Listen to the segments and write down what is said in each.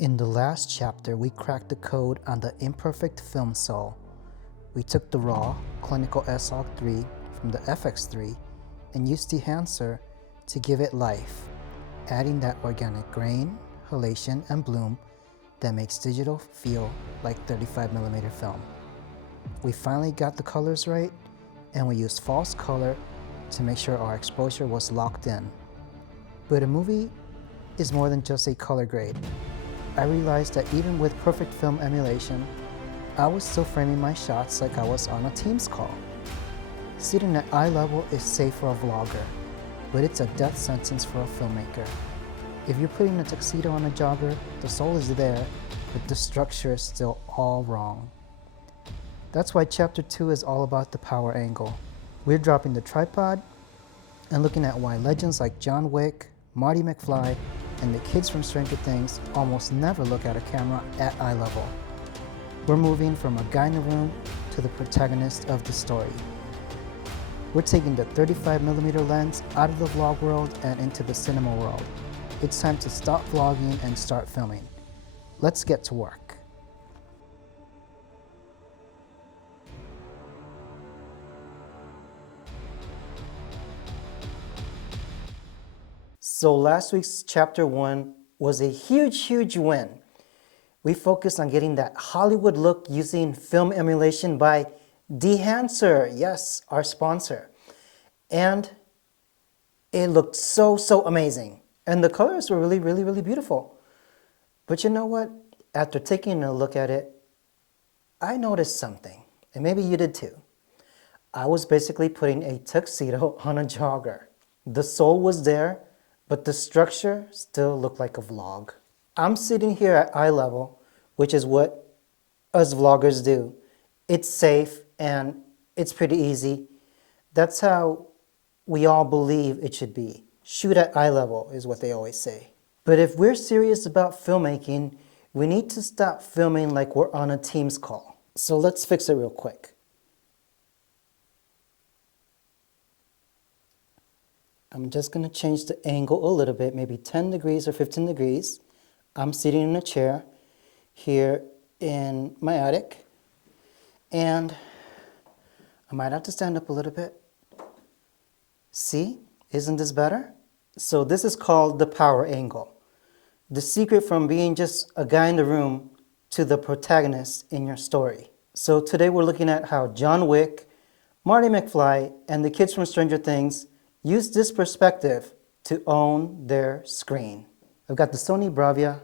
In the last chapter, we cracked the code on the imperfect film soul. We took the raw, clinical SOG3 from the FX3 and used the enhancer to give it life, adding that organic grain, halation, and bloom that makes digital feel like 35mm film. We finally got the colors right, and we used false color to make sure our exposure was locked in. But a movie is more than just a color grade. I realized that even with perfect film emulation, I was still framing my shots like I was on a Teams call. Sitting at eye level is safe for a vlogger, but it's a death sentence for a filmmaker. If you're putting a tuxedo on a jogger, the soul is there, but the structure is still all wrong. That's why chapter 2 is all about the power angle. We're dropping the tripod and looking at why legends like John Wick, Marty McFly, and the kids from Stranger Things almost never look at a camera at eye level. We're moving from a guy in the room to the protagonist of the story. We're taking the 35mm lens out of the vlog world and into the cinema world. It's time to stop vlogging and start filming. Let's get to work. So last week's chapter 1 was a huge win. We focused on getting that Hollywood look using film emulation by Dehancer, yes, our sponsor. And it looked so amazing. And the colors were really beautiful. But you know what? After taking a look at it, I noticed something, and maybe you did too. I was basically putting a tuxedo on a jogger. The soul was there, but the structure still looked like a vlog. I'm sitting here at eye level, which is what us vloggers do. It's safe and it's pretty easy. That's how we all believe it should be. Shoot at eye level is what they always say. But if we're serious about filmmaking, we need to stop filming like we're on a Teams call. So let's fix it real quick. I'm just going to change the angle a little bit, maybe 10 degrees or 15 degrees. I'm sitting in a chair here in my attic, and I might have to stand up a little bit. See? Isn't this better? So this is called the power angle. The secret from being just a guy in the room to the protagonist in your story. So today we're looking at how John Wick, Marty McFly, and the kids from Stranger Things use this perspective to own their screen. I've got the Sony Bravia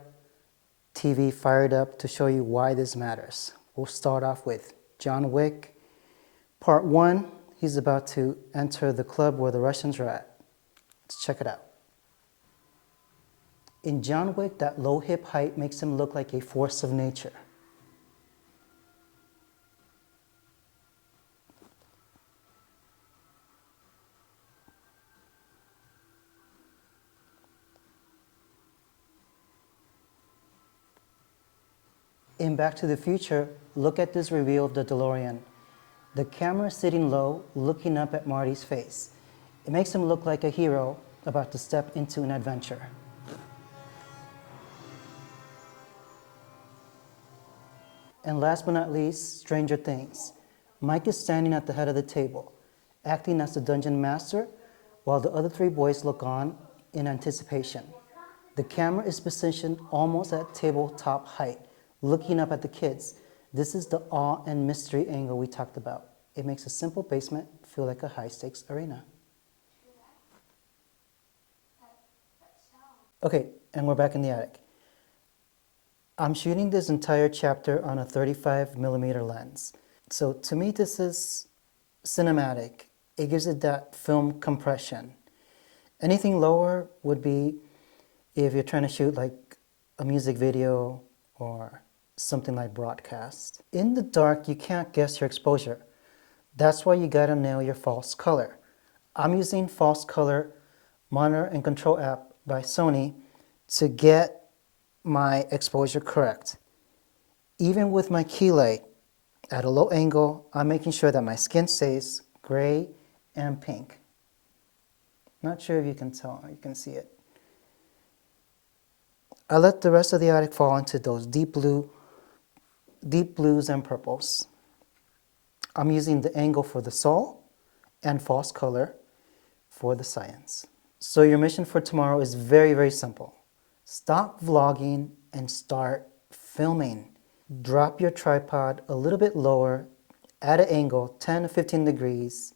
TV fired up to show you why this matters. We'll start off with John Wick, part 1. He's about to enter the club where the Russians are at. Let's check it out. In John Wick, that low hip height makes him look like a force of nature. In Back to the Future, look at this reveal of the DeLorean. The camera is sitting low, looking up at Marty's face. It makes him look like a hero about to step into an adventure. And last but not least, Stranger Things. Mike is standing at the head of the table, acting as the dungeon master, while the other 3 boys look on in anticipation. The camera is positioned almost at tabletop height, looking up at the kids. This is the awe and mystery angle we talked about. It makes a simple basement feel like a high-stakes arena. Okay, and we're back in the attic. I'm shooting this entire chapter on a 35mm lens. So to me, this is cinematic. It gives it that film compression. Anything lower would be if you're trying to shoot like a music video or something like broadcast. In the dark, you can't guess your exposure. That's why you gotta nail your false color. I'm using false color Monitor and Control app by Sony to get my exposure correct. Even with my key light at a low angle, I'm making sure that my skin stays gray and pink. Not sure if you can tell, you can see it. I let the rest of the attic fall into those deep blues and purples. I'm using the angle for the soul and false color for the cyans. So your mission for tomorrow is very, very simple. Stop vlogging and start filming. Drop your tripod a little bit lower at an angle 10 to 15 degrees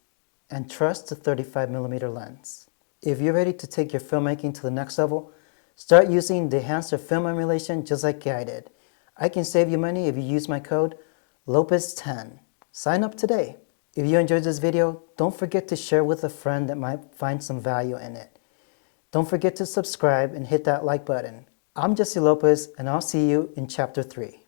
and trust the 35mm lens. If you're ready to take your filmmaking to the next level, start using the enhancer film emulation just like I did. I can save you money if you use my code Lopez10. Sign up today. If you enjoyed this video, don't forget to share with a friend that might find some value in it. Don't forget to subscribe and hit that like button. I'm Jesse López, and I'll see you in Chapter 3.